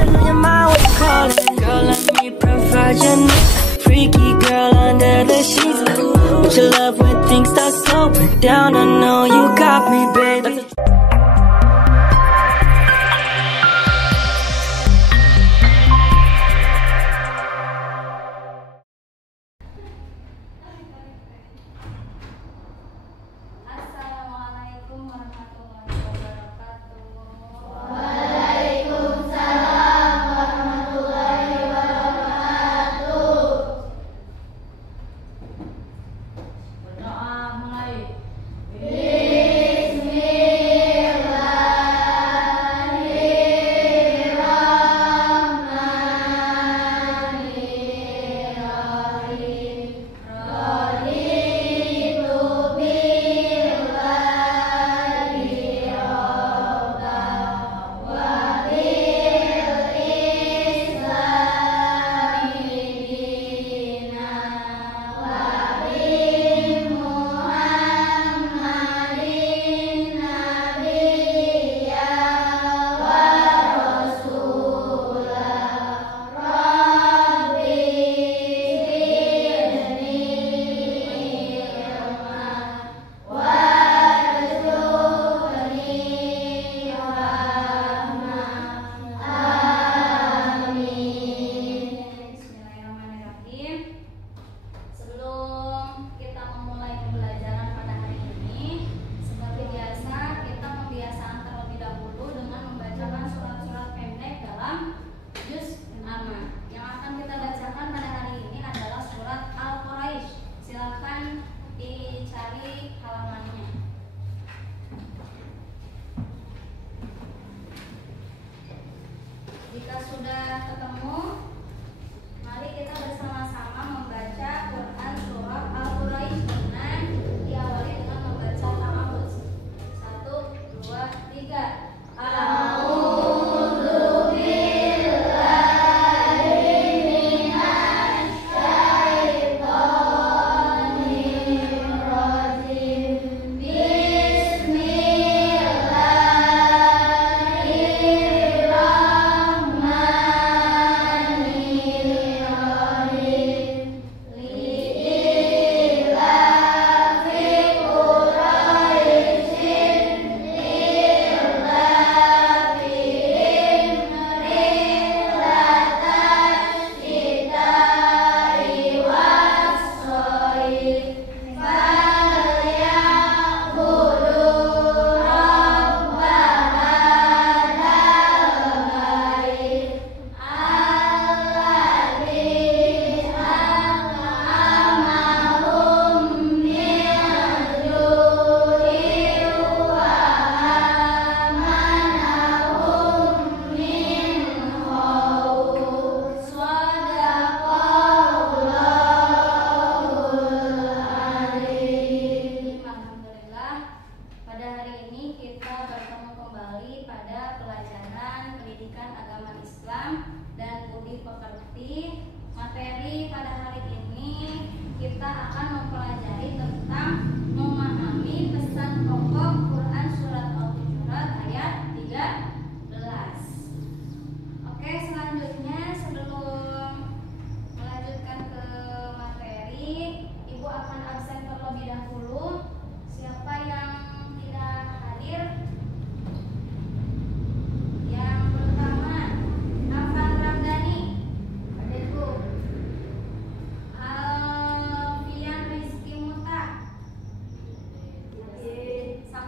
on your mind, what you call it? Girl, let me provide your needs. Freaky girl under the sheets. With your love when things start slowing down, I know you got me, baby. Jika sudah ketemu, mari kita bersama-sama membaca Quran Surah Al-Quraisy dengan diawali dengan membaca ta'awudz. 1, 2, 3. Dan budi pekerti. Materi pada hari ini kita akan mempelajari tentang memahami pesan pokok Quran surat Al-Hujurat ayat 13. Oke, selanjutnya sebelum melanjutkan ke materi, Ibu akan absen terlebih dahulu. Siapa yang tidak hadir? Sama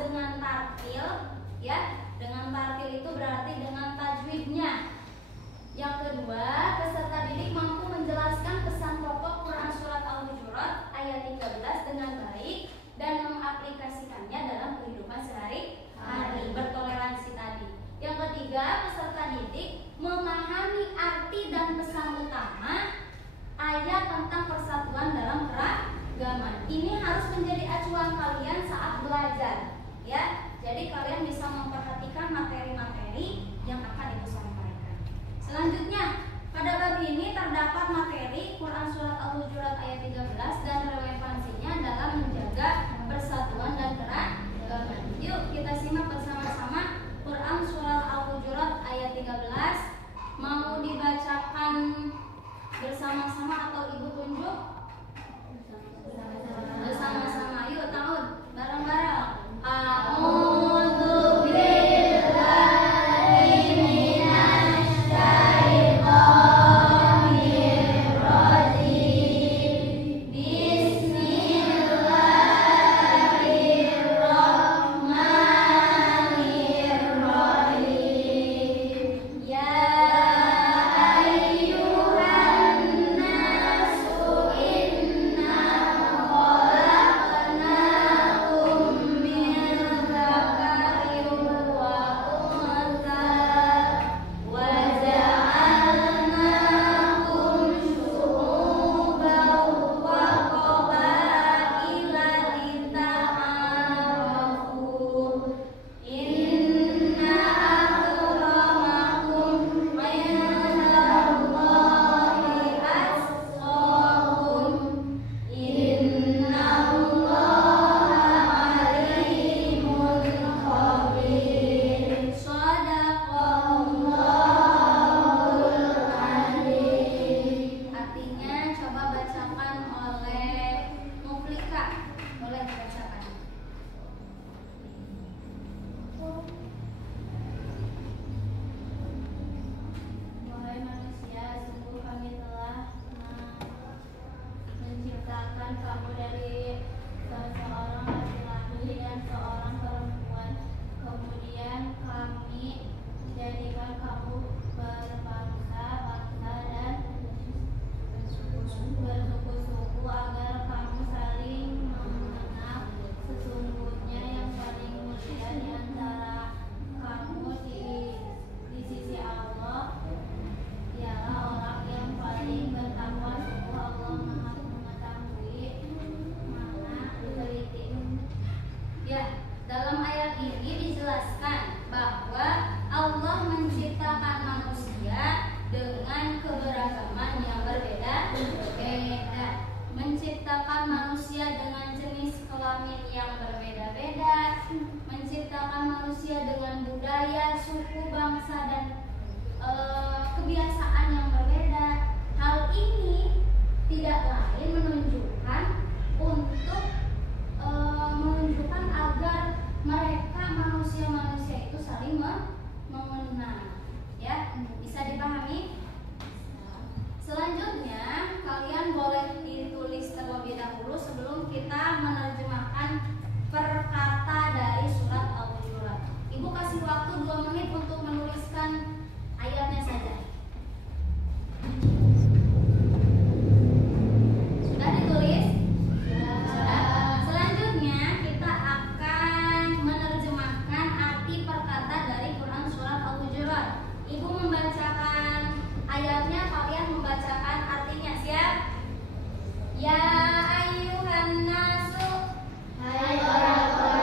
dengan tartil, ya. Dengan tartil itu berarti dengan tajwidnya. Yang kedua, peserta didik mampu menjelaskan pesan pokok Quran Surat Al-Hujurat ayat 13 dengan baik dan mengaplikasikannya dalam kehidupan sehari-hari, bertoleransi tadi. Yang ketiga, peserta didik memahami arti dan pesan utama ayat tentang persatuan dalam keragaman. Ini harus menjadi acuan kalian saat belajar, ya. Jadi kalian bisa memperhatikan materi-materi yang akan ibu sampaikan. Selanjutnya, pada bab ini terdapat materi Quran Surat Al-Hujurat ayat 13 dan relevansinya dalam menjaga persatuan dan keragaman. Yuk kita simak bersama-sama Quran Surat Al-Hujurat ayat 13. Mau dibacakan bersama-sama atau ibu tunjuk? Bersama-sama. Yuk tahun bareng-bareng. A'udzu billahi minasy syaithanir rajim. Bismillahirrahmanirrahim. Ya ayyuhan nasu, hai para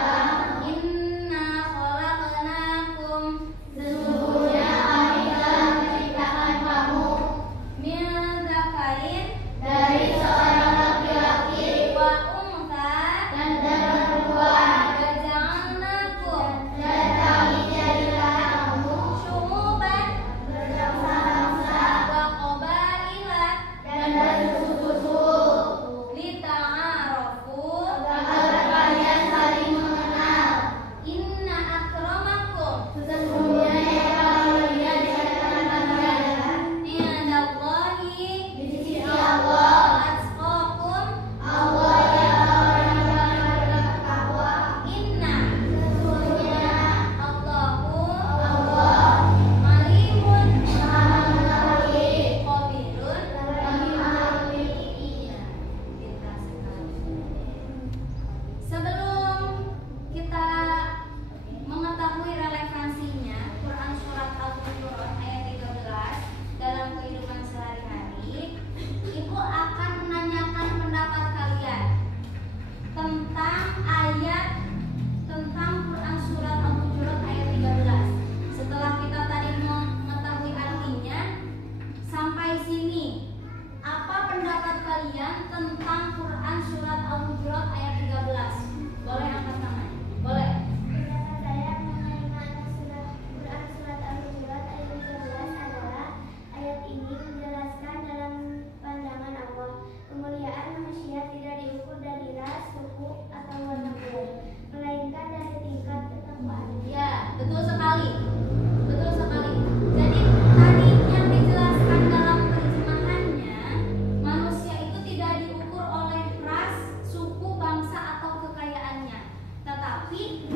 tapi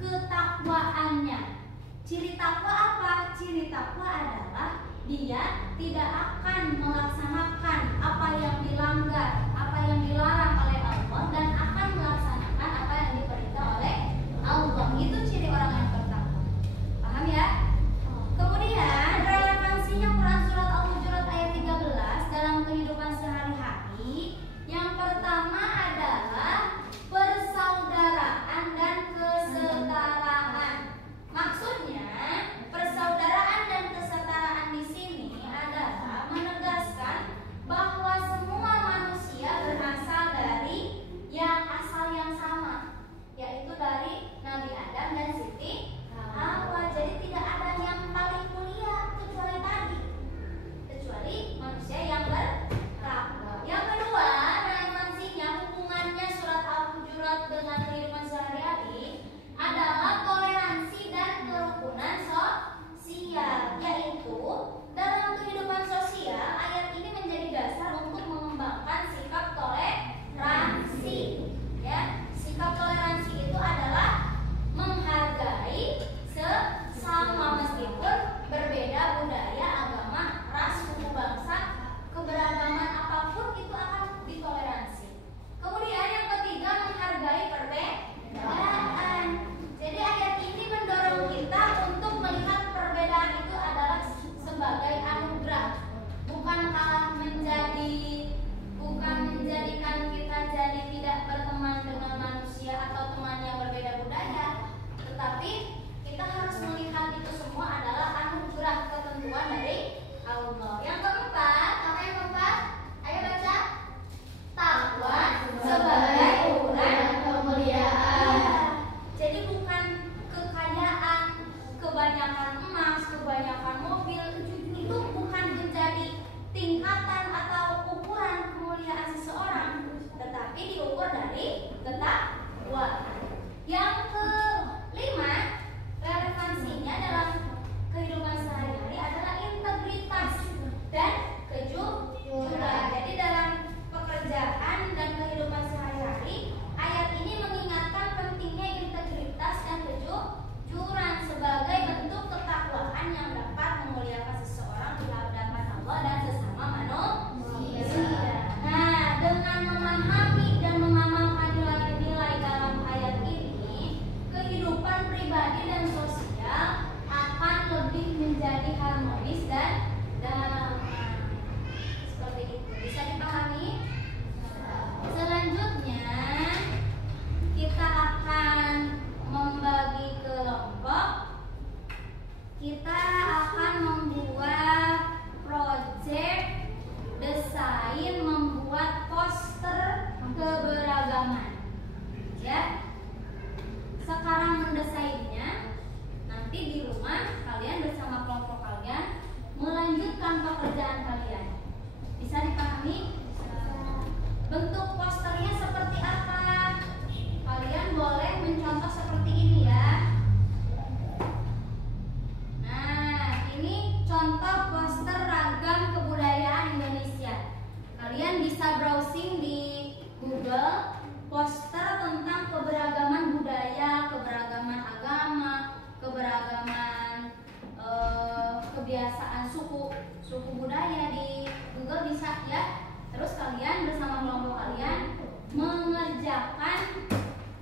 ketakwaannya. Ciri takwa apa? Ciri takwa adalah dia tidak akan melaksanakan apa yang dilanggar, apa yang dilarang oleh Allah, dan akan melaksanakan apa yang diperintah oleh Allah. Itu ciri orang yang bertakwa. Paham ya? Kemudian relevansinya Quran surat Al-Hujurat ayat 13 dalam kehidupan sehari-hari. Yang pertama adalah persaudaraan dan kesetaraan. Maksudnya persaudaraan dan kesetaraan di sini adalah menegaskan bahwa semua manusia berasal dari asal yang sama, yaitu dari Nabi Adam dan Siti Hawa. Jadi tidak ada yang paling mulia kecuali manusia yang bertakwa. Yang kedua, relevansinya hubungannya surat Al-Hujurat dengan kehidupan sehari-hari adalah toleransi dan kerukunan sosial, yaitu dalam kehidupan sosial ayat ini menjadi dasar untuk mengembangkan sikap toleransi. Ya, sikap toleransi itu adalah menghargai sesama meskipun berbeda budaya, agama, ras, suku, bangsa, keberagaman apapun itu akan ditoleransi. Kemudian yang ketiga, menghargai perbedaan. Jadi ayat ini mendorong kita untuk melihat perbedaan itu adalah sebagai anugerah, bukan menjadikan kita jadi tidak berteman dengan manusia atau teman yang berbeda budaya, tetapi kita harus melihat itu semua adalah anugerah, ketentuan dari Allah. Yang keempat, apa yang keempat? Ayo baca. Takwa sebagai ukuran kemuliaan. Jadi bukan kekayaan, kebanyakan emas, kebanyakan mobil, itu bukan menjadi tingkatan atau ukuran kemuliaan seseorang, tetapi diukur dari ketakwaan. Yang kelima, relevansinya dalam kehidupan sehari-hari adalah integritas dan kejujuran. Jadi dalam pekerjaan dan kehidupan sehari-hari, ayat ini mengingatkan pentingnya integritas dan kejujuran sebagai bentuk ketakwaan yang dapat memuliakan seseorang di hadapan Allah dan sesama manusia. Nah, dengan memahami dan mengamalkan nilai-nilai dalam ayat ini, kehidupan pribadi dan sosial akan lebih menjadi harmonis dan damai. Seperti itu. Bisa dipahami? Selanjutnya kita akan membagi kelompok. Kita akan membuat proyek desain, membuat poster keberagaman. Ya. Sekarang mendesainnya, nanti di rumah kalian bersama kelompok kalian melanjutkan pekerjaan kalian. Bisa dipahami? Bentuk posternya seperti apa? Kalian boleh mencontoh seperti ini ya. Nah, ini contoh poster ragam kebudayaan Indonesia. Kalian bisa browsing di Google poster tentang keberagaman budaya, keberagaman agama, keberagaman kebiasaan suku budaya di Google bisa ya. Terus kalian bersama kelompok kalian mengerjakan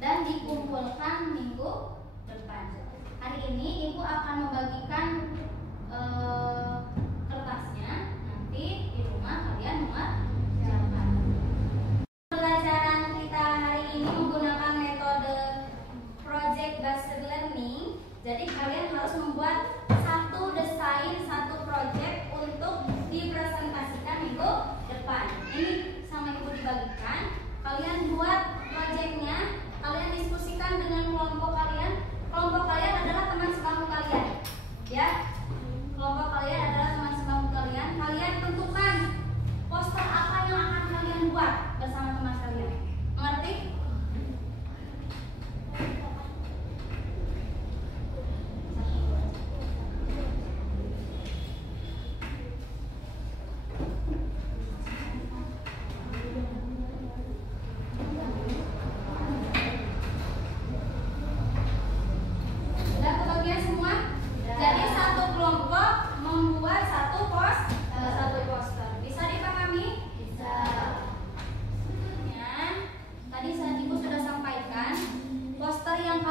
dan dikumpulkan minggu depan. Hari ini ibu akan membagikan kertasnya. Nanti di rumah kalian mengerjakan. Pelajaran kita hari ini menggunakan metode project based learning. Jadi kalian harus membuat satu desain, satu project untuk dipresentasikan minggu depan. Ini sama ibu dibagikan. Kalian buat projectnya, kalian diskusikan dengan kelompok kalian. Kelompok kalian adalah teman sebangku kalian, ya. Kelompok kalian adalah teman sebangku kalian. Kalian tentukan poster apa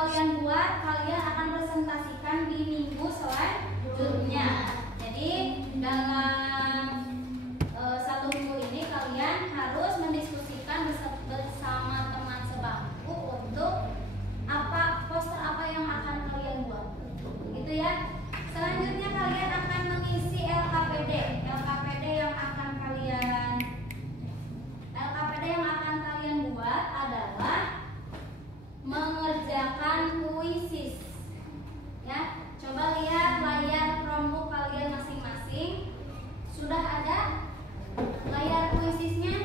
kalian buat, kalian akan presentasikan di minggu selanjutnya. Jadi dalam satu minggu ini kalian harus mendiskusikan bersama teman sebangku untuk poster apa yang akan kalian buat, gitu ya. Selanjutnya kalian akan mengisi LKPD yang akan kalian buat adalah mengerjakan puisis. Ya, coba lihat layar Chromebook kalian masing-masing. Sudah ada layar puisisnya?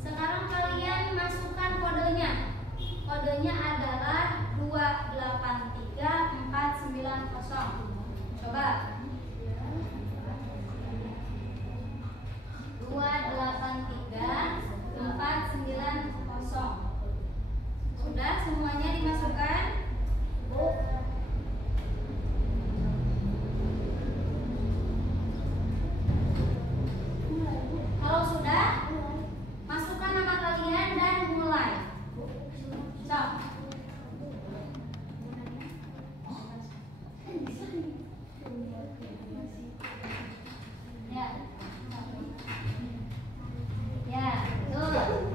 Sekarang kalian masukkan kodenya. Kodenya adalah 283490. Coba 283490. Sudah semuanya dimasukkan? Kalau sudah, masukkan nama kalian dan mulai. Sok. Ya. Ya, betul.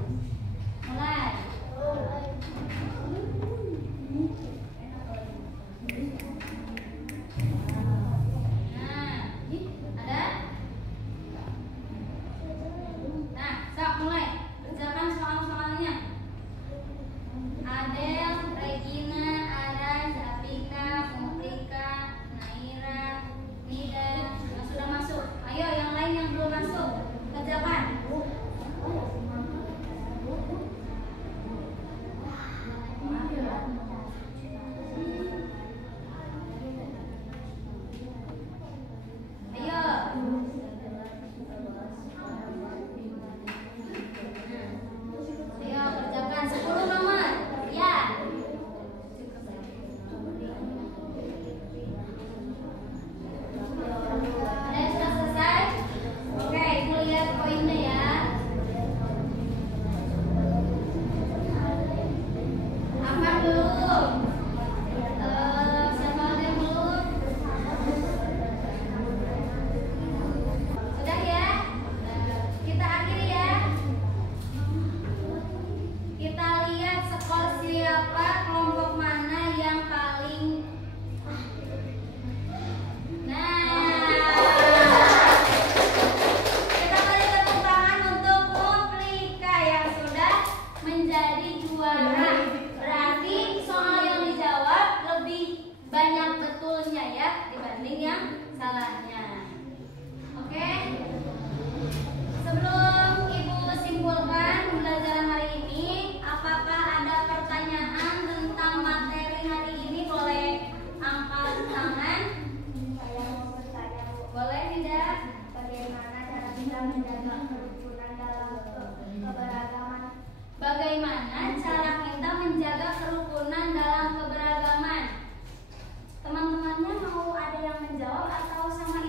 Mulai. Nah, ada? Nah, sok mulai. Kerjakan soal-soalnya. Adel, Regina, Aran, Zapika, Mukrika, Naira, Nida yang sudah masuk. Ayo yang lain yang belum masuk, kerjakan. Ayo kerjakan 10 nomor. Ya. Ada yang sudah selesai? Oke, ibu lihat poinnya ya. Apa dulu? Siapa ada yang belum? Sudah ya? Kita akhiri ya. Kita lihat skor siapa, kelompok mana yang paling. Nah, kita beri tepuk tangan untuk Mukrika yang sudah menjadi juara. Berarti soal yang dijawab lebih banyak betulnya ya dibanding yang salahnya. Oke? Sebelum Ibu simpulkan pembelajaran hari ini, apakah ada pertanyaan tentang materi hari ini? Boleh angkat tangan. Saya mau bertanya, Bu. Boleh tidak? Bagaimana cara kita menjaga kerukunan dalam keberagaman? Bagaimana cara kita menjaga kerukunan dalam keberagaman? Teman-temannya mau ada yang menjawab atau sama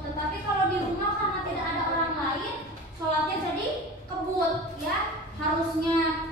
Tetapi kalau di rumah karena tidak ada orang lain, sholatnya jadi kebut ya. Harusnya